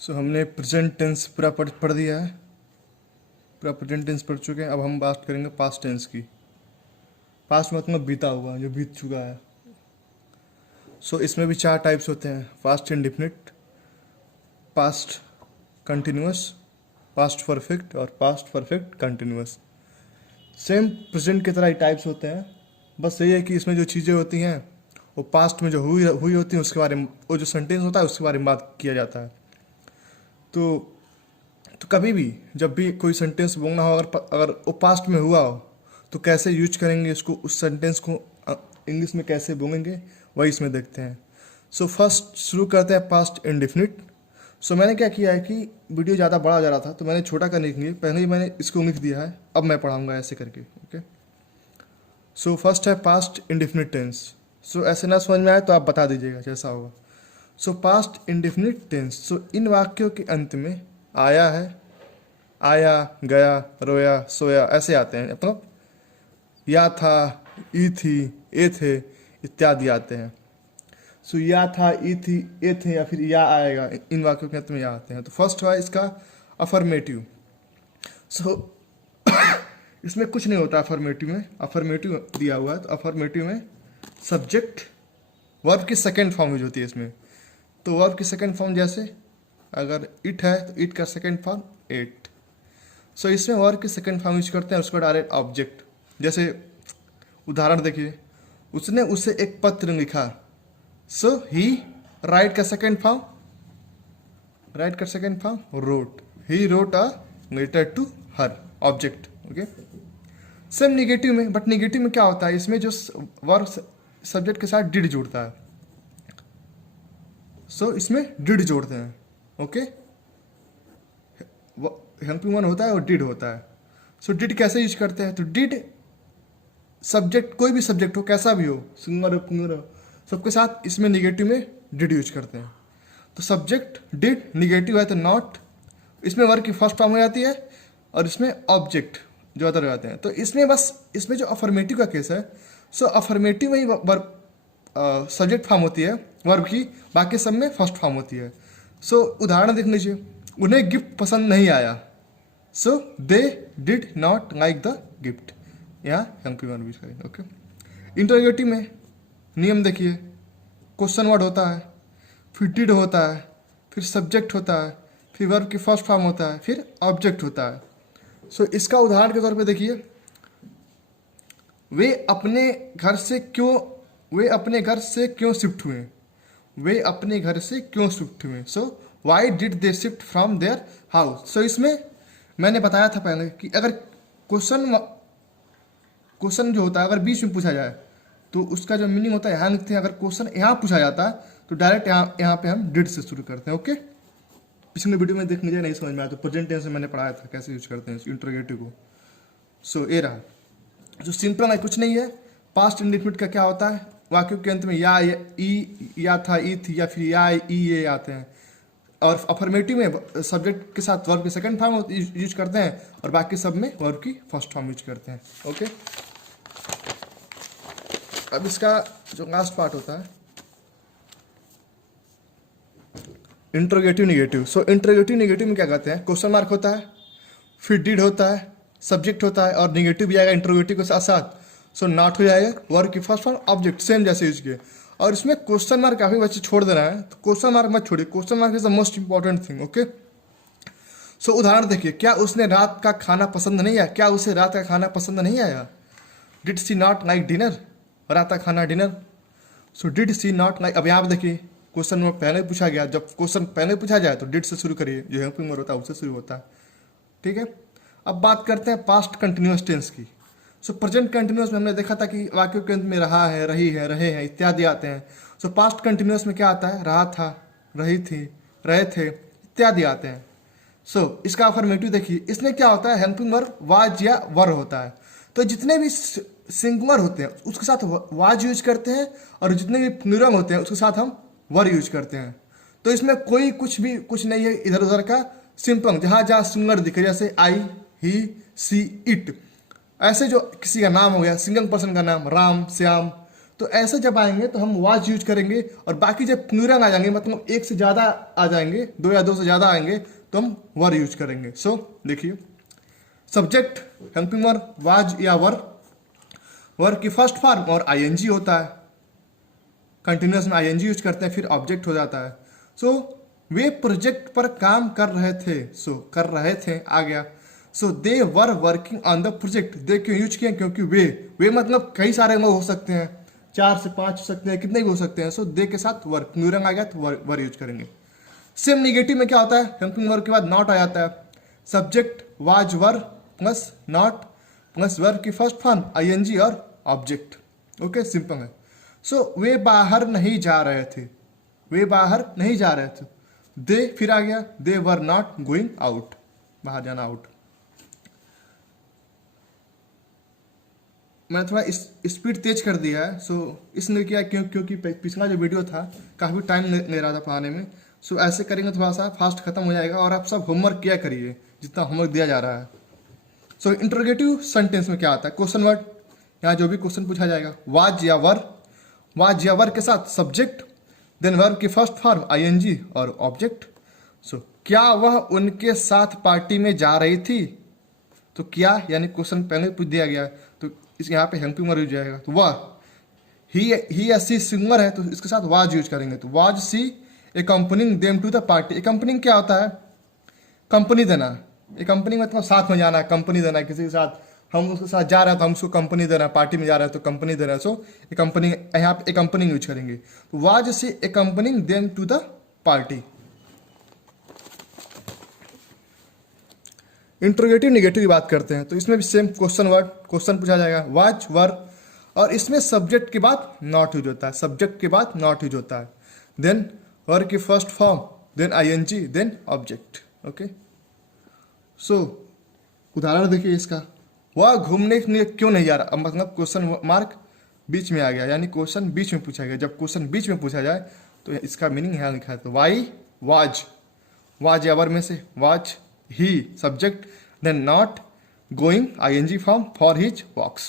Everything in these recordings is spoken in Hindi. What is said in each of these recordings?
सो हमने प्रेजेंट टेंस पूरा पढ़ दिया है, पूरा प्रेजेंट टेंस पढ़ चुके हैं। अब हम बात करेंगे पास्ट टेंस की। पास्ट मतलब बीता हुआ, जो बीत चुका है। सो इसमें भी 4 टाइप्स होते हैं: past indefinite, past continuous, past perfect और past perfect continuous. Same present की तरह ही टाइप्स होते हैं, बस यही है कि इसमें जो चीज़ें होती हैं वो पास्ट में जो हुई होती हैं उसके बारे में, वो जो सेंटेंस होता है उसके बारे में बात किया जाता है। तो कभी भी जब भी कोई सेंटेंस बोलना हो, अगर वो पास्ट में हुआ हो तो कैसे यूज करेंगे इसको, उस सेंटेंस को इंग्लिश में कैसे बोलेंगे, वही इसमें देखते हैं। सो फर्स्ट शुरू करते हैं पास्ट इंडिफिनिट। सो मैंने क्या किया है कि वीडियो ज़्यादा बड़ा जा रहा था तो मैंने छोटा करने के लिए पहले ही मैंने इसको लिख दिया है, अब मैं पढ़ाऊँगा ऐसे करके। ओके, सो फर्स्ट है पास्ट इंडिफिनिट टेंस। सो ऐसे ना समझ में आए तो आप बता दीजिएगा जैसा होगा। सो पास्ट इंडिफिनिट टेंस, सो इन वाक्यों के अंत में आया है, आया, गया, रोया, सोया ऐसे आते हैं, मतलब या था, ई थी, ए थे इत्यादि आते हैं। सो या था, ई थी, ए थे या फिर या आएगा, इन वाक्यों के अंत में या आते हैं। तो फर्स्ट है इसका अफर्मेटिव। सो इसमें कुछ नहीं होता अफर्मेटिव में। अफर्मेटिव दिया हुआ है तो अफर्मेटिव में सब्जेक्ट वर्ब की सेकेंड फॉर्म यूज होती है इसमें। तो वर्ब की सेकेंड फॉर्म जैसे अगर इट है तो इट का सेकेंड फॉर्म इट। सो इसमें वर्ब की सेकेंड फॉर्म यूज करते हैं, उसको डायरेक्ट ऑब्जेक्ट। जैसे उदाहरण देखिए, उसने उसे एक पत्र लिखा। सो ही राइट का सेकेंड फॉर्म, राइट का second form wrote. He wrote a letter to her, object. Okay, same negative में, बट निगेटिव में क्या होता है, इसमें जो वर्ब सब्जेक्ट के साथ डिड जुड़ता है। सो इसमें डिड जोड़ते हैं। ओके, हेल्पिंग वन होता है और डिड होता है। सो डिड कैसे यूज करते हैं, तो डिड सब्जेक्ट, कोई भी सब्जेक्ट हो, कैसा भी हो, सिंगुलर हो प्लूरल हो, सबके साथ इसमें निगेटिव में डिड यूज करते हैं। तो सब्जेक्ट डिड, निगेटिव है तो नॉट, इसमें वर्ब की फर्स्ट फॉर्म हो जाती है और इसमें ऑब्जेक्ट जो अदर हो जाते हैं। तो इसमें बस, इसमें जो अफर्मेटिव का केस है, सो अफर्मेटिव में ही वर्ब सब्जेक्ट फॉर्म होती है वर्ब की, बाकी सब में फर्स्ट फॉर्म होती है। सो उदाहरण देख लीजिए, उन्हें गिफ्ट पसंद नहीं आया। So they did not like the gift, यहाँ हेल्पिंग वर्ब यूज करेंगे। ओके, इंटरोगेटिव में नियम देखिए, क्वेश्चन वर्ड होता है, फिर डिड होता है, फिर सब्जेक्ट होता है, फिर वर्ब की फर्स्ट फॉर्म होता है, फिर ऑब्जेक्ट होता है। सो इसका उदाहरण के तौर पे देखिए, वे अपने घर से क्यों, वे अपने घर से क्यों शिफ्ट हुए, वे अपने घर से क्यों शिफ्ट हुए। So why did they shift from their house. So इसमें मैंने बताया था पहले कि अगर क्वेश्चन जो होता है अगर बीच में पूछा जाए तो उसका जो मीनिंग होता है यहाँ लिखते हैं। अगर क्वेश्चन यहाँ पूछा जाता है तो डायरेक्ट यहाँ पे हम डिड से शुरू करते हैं। ओके, पिछले वीडियो में देख लीजिए, नहीं समझ में आया तो प्रेजेंट टेंस में मैंने पढ़ाया था कैसे यूज करते हैं इंटरोगेटिव को। सो ये रहा, जो सिंपल है, कुछ नहीं है। पास्ट इंडिफिनिट का क्या होता है, वाक्यों के अंत में या, ई, या था, ई थी या फिर या, ई, ये आते हैं। और अफर्मेटिव में सब्जेक्ट के साथ वर्ब की सेकंड फॉर्म यूज करते हैं और बाकी सब में वर्ब की फर्स्ट फॉर्म यूज करते हैं। ओके, अब इसका जो लास्ट पार्ट होता है इंटरोगेटिव निगेटिव। सो इंटरोगेटिव निगेटिव में क्या कहते हैं, क्वेश्चन मार्क होता है, फिर डिड होता है, सब्जेक्ट होता है और निगेटिव भी आएगा इंटरोगेटिव के साथ साथ। सो नॉट हो जाएगा, वर्ब की फर्स्ट फॉर्म, ऑब्जेक्ट सेम जैसे यूज किए। और इसमें क्वेश्चन मार्क काफी बच्चे छोड़ दे रहे हैं, तो क्वेश्चन मार्क मत छोड़िए, question mark is the most important thing. Okay, so उदाहरण देखिए, क्या उसने रात का खाना पसंद नहीं आया, क्या उसे रात का खाना पसंद नहीं आया। Did she not like dinner, रात का खाना dinner. So did she not like, अब यहाँ पे देखिए क्वेश्चन में पहले पूछा गया, जब क्वेश्चन पहले पूछा जाए तो डिड से शुरू करिए, जो हेल्पिंग वर्ब होता है उससे शुरू होता है। ठीक है, अब बात करते हैं पास्ट कंटिन्यूअस टेंस की। सो प्रेजेंट कंटिन्यूअस में हमने देखा था कि वाक्यों के अंत में रहा है, रही है, रहे हैं इत्यादि आते हैं। सो पास्ट कंटिन्यूअस में क्या आता है, रहा था, रही थी, रहे थे इत्यादि आते हैं। सो इसका अफर्मेटिव देखिए, इसमें क्या होता है, हेल्पिंग वर्ब वाज या वर होता है। तो जितने भी सिंगुलर होते हैं उसके साथ वाज यूज करते हैं और जितने भी प्लूरल होते हैं उसके साथ हम वर यूज करते हैं। तो इसमें कोई कुछ नहीं है इधर उधर का, सिंपल जहां जहां सिंगुलर दिखे, जैसे आई, ही, सी, इट, ऐसे जो किसी का नाम हो गया, सिंगल पर्सन का नाम राम, श्याम, तो ऐसे जब आएंगे तो हम वाज यूज करेंगे, और बाकी जब प्लूरल आ जाएंगे, मतलब एक से ज़्यादा आ जाएंगे, दो या दो से ज़्यादा आएंगे, तो हम वर यूज करेंगे। सो देखिए, सब्जेक्ट हेल्पिंग वर्ब वाज या वर, वर्ब की फर्स्ट फॉर्म और आईएनजी होता है, कंटिन्यूअस में आईएनजी यूज करते हैं, फिर ऑब्जेक्ट हो जाता है। सो वे प्रोजेक्ट पर काम कर रहे थे, सो कर रहे थे आ गया। So they were working on the project, they क्यों यूज किया, क्योंकि वे मतलब कई सारे लोग हो सकते हैं, 4 से 5 हो सकते हैं, कितने भी हो सकते हैं। सो दे के साथ वर, प्लूरल आ गया तो वर यूज करेंगे। सेम निगेटिव में क्या होता है, हेल्पिंग वर्ब के बाद नॉट आ जाता है, subject was were plus not plus verb की फर्स्ट फॉर्म आईएनजी और ऑब्जेक्ट। ओके, सिंपल है। सो वे बाहर नहीं जा रहे थे, वे बाहर नहीं जा रहे थे, दे फिर आ गया, दे वर नॉट गोइंग आउट, बाहर जाना आउट। मैंने थोड़ा स्पीड तेज कर दिया है, सो इसलिए किया क्योंकि पिछला जो वीडियो था काफ़ी टाइम ले रहा था पढ़ाने में। सो ऐसे करेंगे थोड़ा सा फास्ट खत्म हो जाएगा, और आप सब होमवर्क किया करिए जितना होमवर्क दिया जा रहा है। सो इंटरोगेटिव सेंटेंस में क्या आता है, क्वेश्चन वर्ड, यहाँ जो भी क्वेश्चन पूछा जाएगा, वाज या वर, वाज या वर के साथ सब्जेक्ट, देन वर्ब की फर्स्ट फॉर्म आईएनजी और ऑब्जेक्ट। सो क्या वह उनके साथ पार्टी में जा रही थी, तो क्या यानी क्वेश्चन पहले पूछ दिया गया, तो इस यहाँ पे हेल्पिंग वर्ब यूज जाएगा। तो वह, ही या सी सिंगुलर है तो इसके साथ वाज यूज करेंगे, तो was she accompanying them to the party. Accompanying क्या होता है, कंपनी देना, एकम्पनिंग मतलब साथ में जाना है, कंपनी देना है किसी के साथ, हम उसके साथ जा रहे हैं तो हम उसको कंपनी दे रहे हैं, पार्टी में जा रहे हैं तो कंपनी दे रहे हैं। सो एकम्पनिंग, यहाँ पे एकम्पनिंग यूज करेंगे, तो was she accompanying them to the party. Interrogative negative की बात करते हैं, तो इसमें भी सेम क्वेश्चन वर्ड, क्वेश्चन पूछा जाएगा, वाज वर, और इसमें सब्जेक्ट के बाद नॉट यूज होता है, सब्जेक्ट के बाद नॉट यूज होता है, देन वर्ब की first form, then ING, then object. Okay, so उदाहरण देखिए इसका, वह घूमने के लिए क्यों नहीं जा रहा, अब मतलब क्वेश्चन मार्क बीच में आ गया, यानी क्वेश्चन बीच में पूछा गया। जब क्वेश्चन बीच में पूछा जाए तो इसका मीनिंग यहाँ लिखा है, तो वाई वाज, वाज या वर में से was he subject, then not going ING form for his walks,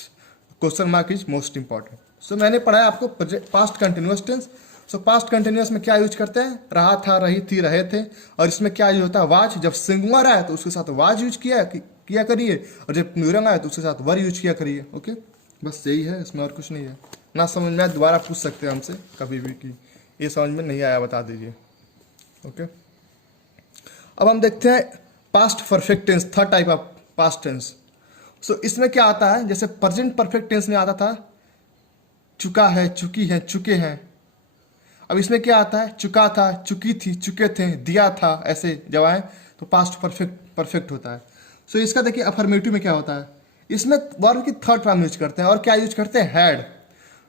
question mark is most important. So मैंने पढ़ाया आपको पास्ट कंटिन्यूअस टेंस। सो पास्ट कंटिन्यूअस में क्या यूज करते हैं, रहा था, रही थी, रहे थे, और इसमें क्या यूज होता है, वाज, जब सिंगुलर आए तो उसके साथ वाज यूज किया करिए, और जब प्लूरल आए तो उसके साथ वर यूज किया करिए। ओके, बस यही है, इसमें और कुछ नहीं है। ना समझ में आए दोबारा पूछ सकते हैं हमसे कभी भी कि ये समझ में नहीं आया, बता दीजिए। ओके, अब हम देखते हैं past perfect tense, third type of past tense. So इसमें क्या आता है, जैसे प्रेजेंट परफेक्ट टेंस में आता था चुका है, चुकी है, चुके हैं, अब इसमें क्या आता है, चुका था, चुकी थी, चुके थे, दिया था, ऐसे जब आए तो पास्ट परफेक्ट होता है। सो इसका देखिए अफर्मेटिव में क्या होता है, इसमें वर्ब की थर्ड फॉर्म यूज करते हैं, और क्या यूज करते हैं, हैड।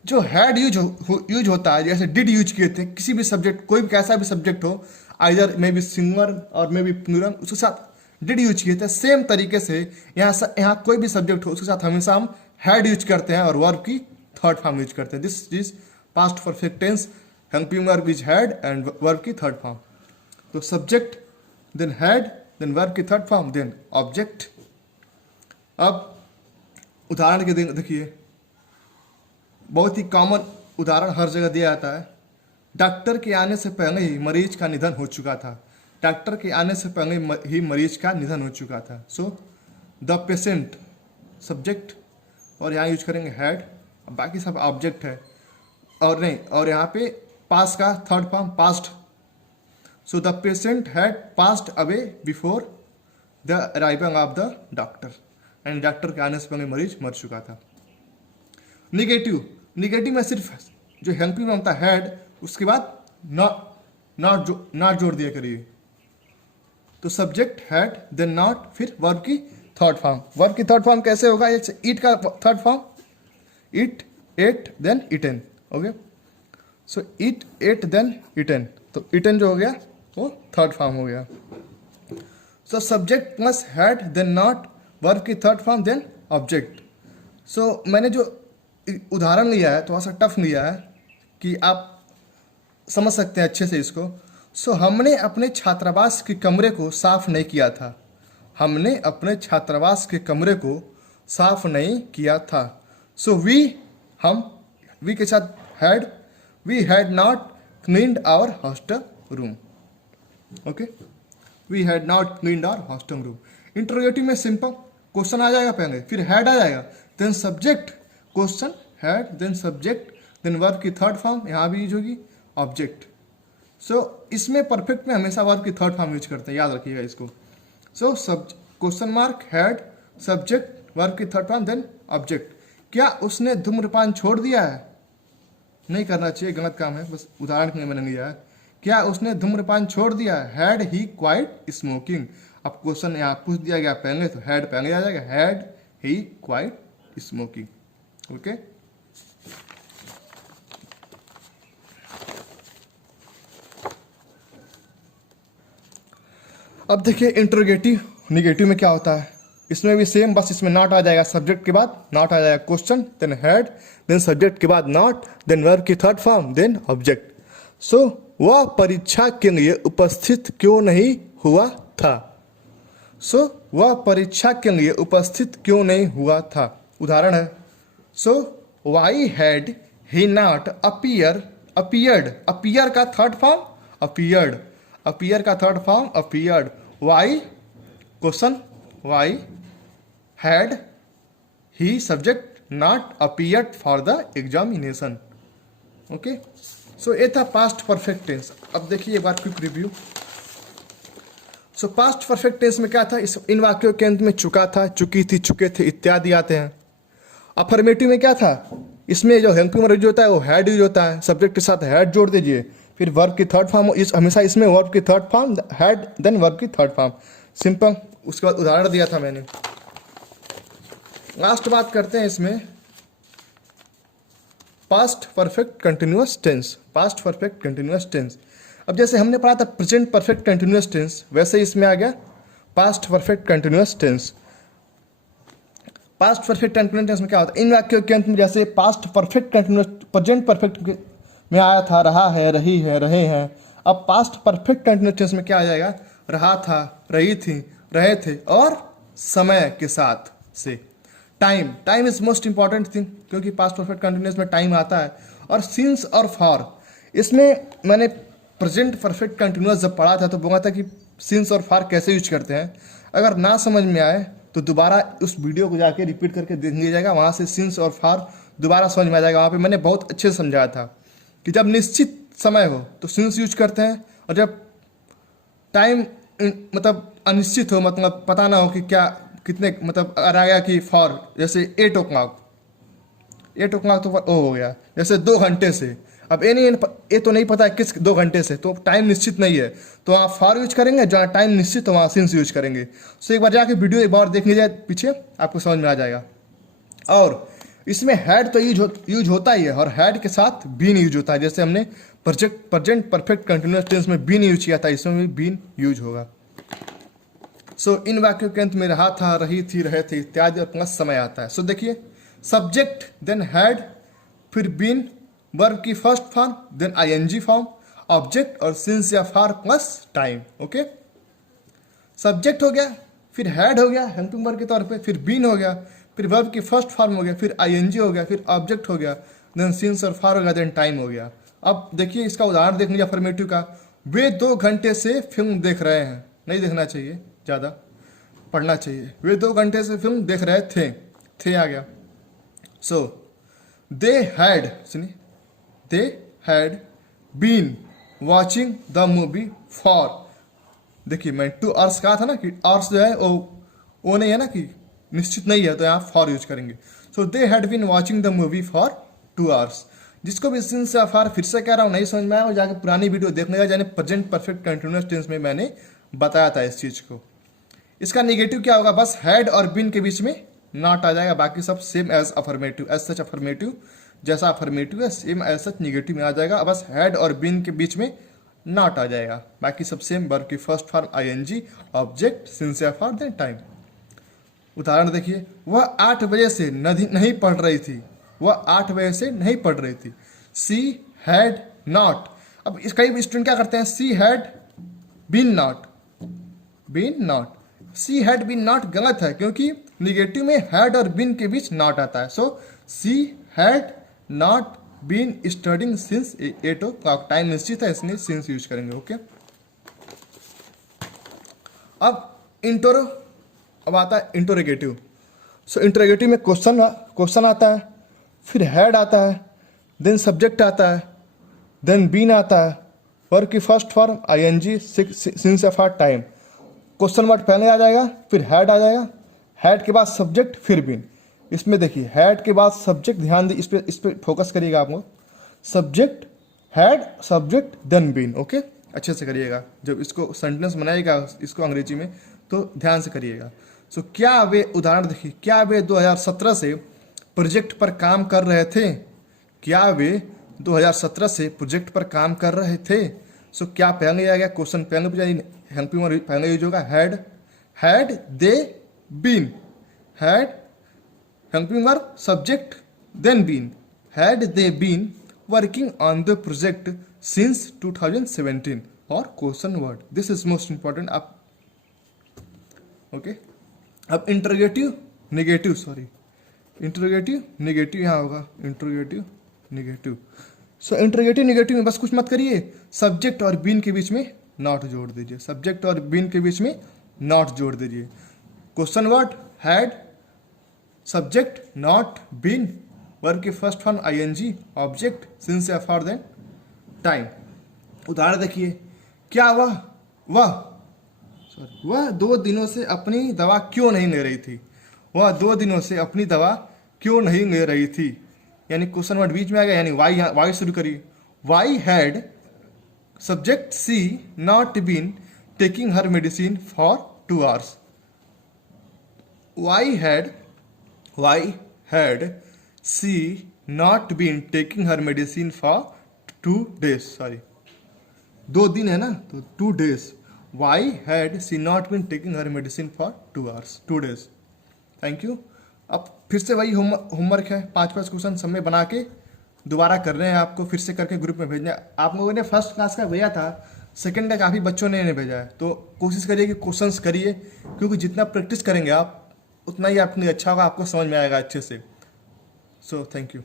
जो हैड यूज होता है, जैसे डिड यूज किए थे, किसी भी सब्जेक्ट, कोई भी कैसा भी सब्जेक्ट हो, आइदर मे बी सिंगुलर और मे बी प्लूरल, उसके साथ डिड यूज किए थे। सेम तरीके से यहाँ कोई भी सब्जेक्ट हो उसके साथ हमेशा हम हैड यूज करते हैं और वर्ब की थर्ड फॉर्म यूज करते हैं। This is past perfect tense, helping verb is had and verb की थर्ड फॉर्म। तो subject, then had, then verb की थर्ड फॉर्म, देन ऑब्जेक्ट। अब उदाहरण के देखिए, बहुत ही कॉमन उदाहरण हर जगह दिया जाता है, डॉक्टर के आने से पहले ही मरीज का निधन हो चुका था, डॉक्टर के आने से पहले ही मरीज का निधन हो चुका था। सो द पेशेंट सब्जेक्ट, और यहाँ यूज करेंगे हैड, बाकी सब ऑब्जेक्ट है, और नहीं, और यहाँ पे पास का third form past. So the patient had passed away before the arrival of the doctor, and doctor के आने से पहले मरीज मर चुका था। निगेटिव, निगेटिव में सिर्फ जो हेल्पिंग में होता है हैड, उसके बाद नॉट जोड़ दिया करिए, तो सब्जेक्ट हैड, देन नॉट, फिर वर्ब की थर्ड फॉर्म। वर्ब की थर्ड फॉर्म कैसे होगा, ईट का third form, eat, ate, then eaten. Okay, so eat, ate, then eaten, तो इटन जो हो गया वो थर्ड फॉर्म हो गया। So subject plus had, then not, verb की third form, then object. So मैंने जो उदाहरण लिया है थोड़ा सा टफ लिया है कि आप समझ सकते हैं अच्छे से इसको। सो हमने अपने छात्रावास के कमरे को साफ नहीं किया था, हमने अपने छात्रावास के कमरे को साफ नहीं किया था। सो वी, हम, वी के साथ had, we had not cleaned our hostel room. Okay, we had not cleaned our hostel room. Interrogative में सिंपल क्वेश्चन आ जाएगा पहले, फिर हैड आ जाएगा, then subject, question had, then subject, then verb की थर्ड फॉर्म यहाँ भी यूज होगी ऑब्जेक्ट। सो इसमें परफेक्ट में हमेशा वर्ब की थर्ड फॉर्म यूज करते हैं, याद रखिएगा इसको। सो सब question mark, had, subject, verb की थर्ड फॉर्म, देन ऑब्जेक्ट। क्या उसने धूम्रपान छोड़ दिया है? नहीं करना चाहिए, गलत काम है, बस उदाहरण के लिए मैंने लिया है। क्या उसने धूम्रपान छोड़ दिया है? Had he quite smoking. अब क्वेश्चन यहाँ पूछ दिया गया पहले, तो हैड पहले आ जाएगा, had he quite smoking. Okay, अब देखिए इंटरोगेटिव निगेटिव में क्या होता है, इसमें भी सेम, बस इसमें नॉट आ जाएगा, सब्जेक्ट के बाद नॉट आ जाएगा, question, then had, then subject के बाद नॉट, देन वर्ब की third form, then object. So वह परीक्षा के लिए उपस्थित क्यों नहीं हुआ था? सो वह परीक्षा के लिए उपस्थित क्यों नहीं हुआ था? उदाहरण है, so why had he not appeared, appear का थर्ड फॉर्म अपीयर्ड, अपीयर का third form appeared. Why question, why had he subject not appeared for the examination. Okay, so ये था पास्ट परफेक्ट टेंस। अब देखिए एक बार quick review. So past perfect tense में क्या था, इन वाक्यों के अंत में चुका था, चुकी थी, चुके थे इत्यादि आते हैं। अफर्मेटिव में क्या था, इसमें जो हेल्पिंग वर्ब यूज होता है वो हैड यूज होता है, सब्जेक्ट के साथ हैड जोड़ दीजिए, फिर वर्ब की थर्ड फॉर्म, हमेशा इसमें वर्ब की third form had, then verb की थर्ड फॉर्म, सिंपल। उसके बाद उदाहरण दिया था मैंने। लास्ट बात करते हैं इसमें past perfect continuous tense, past perfect continuous tense. अब जैसे हमने पढ़ा था प्रेजेंट परफेक्ट कंटिन्यूअस टेंस, वैसे ही इसमें आ गया past perfect continuous tense. Past perfect continuous tense में क्या होता है, इन वाक्यों के अंत में जैसे past perfect continuous present perfect में आया था रहा है, रही है, रहे हैं, अब पास्ट परफेक्ट कंटिन्यूअस टेंस में क्या आ जाएगा, रहा था, रही थी, रहे थे, और समय के साथ से। Time, time is most important thing, क्योंकि पास्ट परफेक्ट कंटिन्यूअस में टाइम आता है। और सिंस और फॉर, इसमें मैंने प्रेजेंट परफेक्ट कंटिन्यूअस जब पढ़ा था तो बोला था कि सिंस और फॉर कैसे यूज करते हैं। अगर ना समझ में आए तो दोबारा उस वीडियो को जाके रिपीट करके देख लिया जाएगा, वहाँ से सिंस और फॉर दोबारा समझ में आ जाएगा। वहाँ पे मैंने बहुत अच्छे से समझाया था कि जब निश्चित समय हो तो सिंस यूज करते हैं, और जब टाइम मतलब अनिश्चित हो, मतलब पता ना हो कि क्या कितने, मतलब अगर आ गया कि फॉर, जैसे 8 o'clock, 8 o'clock तो ओ हो गया, जैसे 2 घंटे से। अब ये तो नहीं पता है किस 2 घंटे से, तो टाइम निश्चित नहीं है, तो आप फॉर यूज करेंगे, जहाँ टाइम निश्चित हो वहाँ सिंस यूज करेंगे। सो एक बार जाके वीडियो एक बार देख लीजिए पीछे, आपको समझ में आ जाएगा। और इसमें हैड तो यूज होता ही है, और हैड के साथ बीन यूज होता है, जैसे हमने प्रेजेंट परफेक्ट कंटिन्यूअस टेंस में बीन यूज किया था, इसमें भी बीन यूज होगा। सो इन वाक्यों के अंत में रहा था, रही थी, रहे थे इत्यादि और प्लस समय आता है। सो देखिए सब्जेक्ट, देन हैड, फिर बीन, वर्ब की first form, then ING form, object और सिंस या for plus time. Okay, subject हो गया, फिर हैड हो गया हेल्पिंग वर्ब के तौर पे, फिर बीन हो गया, फिर वर्ब की फर्स्ट फॉर्म हो गया, फिर आईएनजी हो गया, फिर ऑब्जेक्ट हो गया, देन सिंस और फॉर हो गया, देन टाइम हो गया। अब देखिए इसका उदाहरण देख लीजिए अफर्मेटिव का। वे 2 घंटे से फिल्म देख रहे हैं, नहीं देखना चाहिए, ज़्यादा पढ़ना चाहिए। वे 2 घंटे से फिल्म देख रहे थे आ गया। सो दे हैड, सुनिए, they had been watching the movie for, देखिए मैं 2 आवर्स कहा था ना कि आवर्स जो है वो नहीं है ना कि निश्चित नहीं है, तो यहाँ फॉर यूज करेंगे। So they had been watching the movie for 2 hours. जिसको भी सिंस या फॉर फिर से कह रहा हूँ नहीं समझ में आया, वो जाके पुरानी वीडियो देखने का, यानी प्रेजेंट परफेक्ट कंटिन्यूअस टेंस में मैंने बताया था इस चीज़ को। इसका निगेटिव क्या होगा, बस हैड और बीन के बीच में नॉट आ जाएगा, बाकी सब same as affirmative, as such affirmative जैसा अफर्मेटिव है सेम एज सच निगेटिव में आ जाएगा, बस हैड और बीन के बीच में नॉट आ जाएगा, बाकी सब सेम, वर्ब की first form ING, object, since या फॉर, देन टाइम। उदाहरण देखिए, वह 8 बजे से नहीं पढ़ रही थी, वह 8 बजे से नहीं पढ़ रही थी। सी हैड नॉट, अब इस कई स्टूडेंट क्या करते हैं, she had been not, been not, she had been not गलत है, क्योंकि निगेटिव में हैड और बीन के बीच नॉट आता है। So she had not been studying since 8 o'clock. Time निश्चित है इसलिए सिंस यूज करेंगे। ओके, अब आता है इंटरोगेटिव। सो इंटरोगेटिव में क्वेश्चन आता है, फिर हैड आता है, देन सब्जेक्ट आता है, देन बीन आता है, वर्ब की first form ING since F R time. Question word पहले आ जाएगा, फिर हैड आ जाएगा, हैड के बाद सब्जेक्ट, फिर बीन। इसमें देखिए हैड के बाद सब्जेक्ट, ध्यान दी, इस पे फोकस करिएगा आप लोग। Subject, had, subject, then been. Okay, अच्छे से करिएगा। जब इसको सेंटेंस बनाइएगा इसको अंग्रेजी में तो ध्यान से करिएगा। सो क्या वे, उदाहरण देखिए, क्या वे 2017 से प्रोजेक्ट पर काम कर रहे थे? क्या वे 2017 से प्रोजेक्ट पर काम कर रहे थे? सो क्या पहले आ गया, क्वेश्चन पहले पूछा, हेल्पिंग वर्ब पहले यूज होगा had they been, had helping verb subject then been, had they been working on the project since 2017 और question word, this is most important. आप ओके, अब interrogative negative, sorry interrogative negative यहाँ होगा, interrogative negative. So interrogative negative में बस कुछ मत करिए, सब्जेक्ट और बीन के बीच में नॉट जोड़ दीजिए, सब्जेक्ट और बीन के बीच में नॉट जोड़ दीजिए। Question word had, subject not, been, verb की first form ING, object since F R then time. उदाहरण देखिए, क्या वह 2 दिनों से अपनी दवा क्यों नहीं ले रही थी? वह 2 दिनों से अपनी दवा क्यों नहीं ले रही थी? यानी क्वेश्चन वर्ड बीच में आ गया, यानी वाई शुरू करिए। Y had subject C not been taking her medicine for 2 hours। Y had C not been taking her medicine for 2 days, sorry 2 दिन है ना, तो 2 days। Y had C not been taking her medicine for 2 hours, 2 days। Thank you. अब फिर से वही होमवर्क है, 5 क्वेश्चन सब में बना के दोबारा कर रहे हैं, आपको फिर से करके ग्रुप में भेजना है। आप लोगों ने फर्स्ट क्लास का भेजा था, सेकंड का काफ़ी बच्चों ने नहीं भेजा है, तो कोशिश करिए कि क्वेश्चंस करिए, क्योंकि जितना प्रैक्टिस करेंगे आप उतना ही आपके लिए अच्छा होगा, आपको समझ में आएगा अच्छे से। So thank you.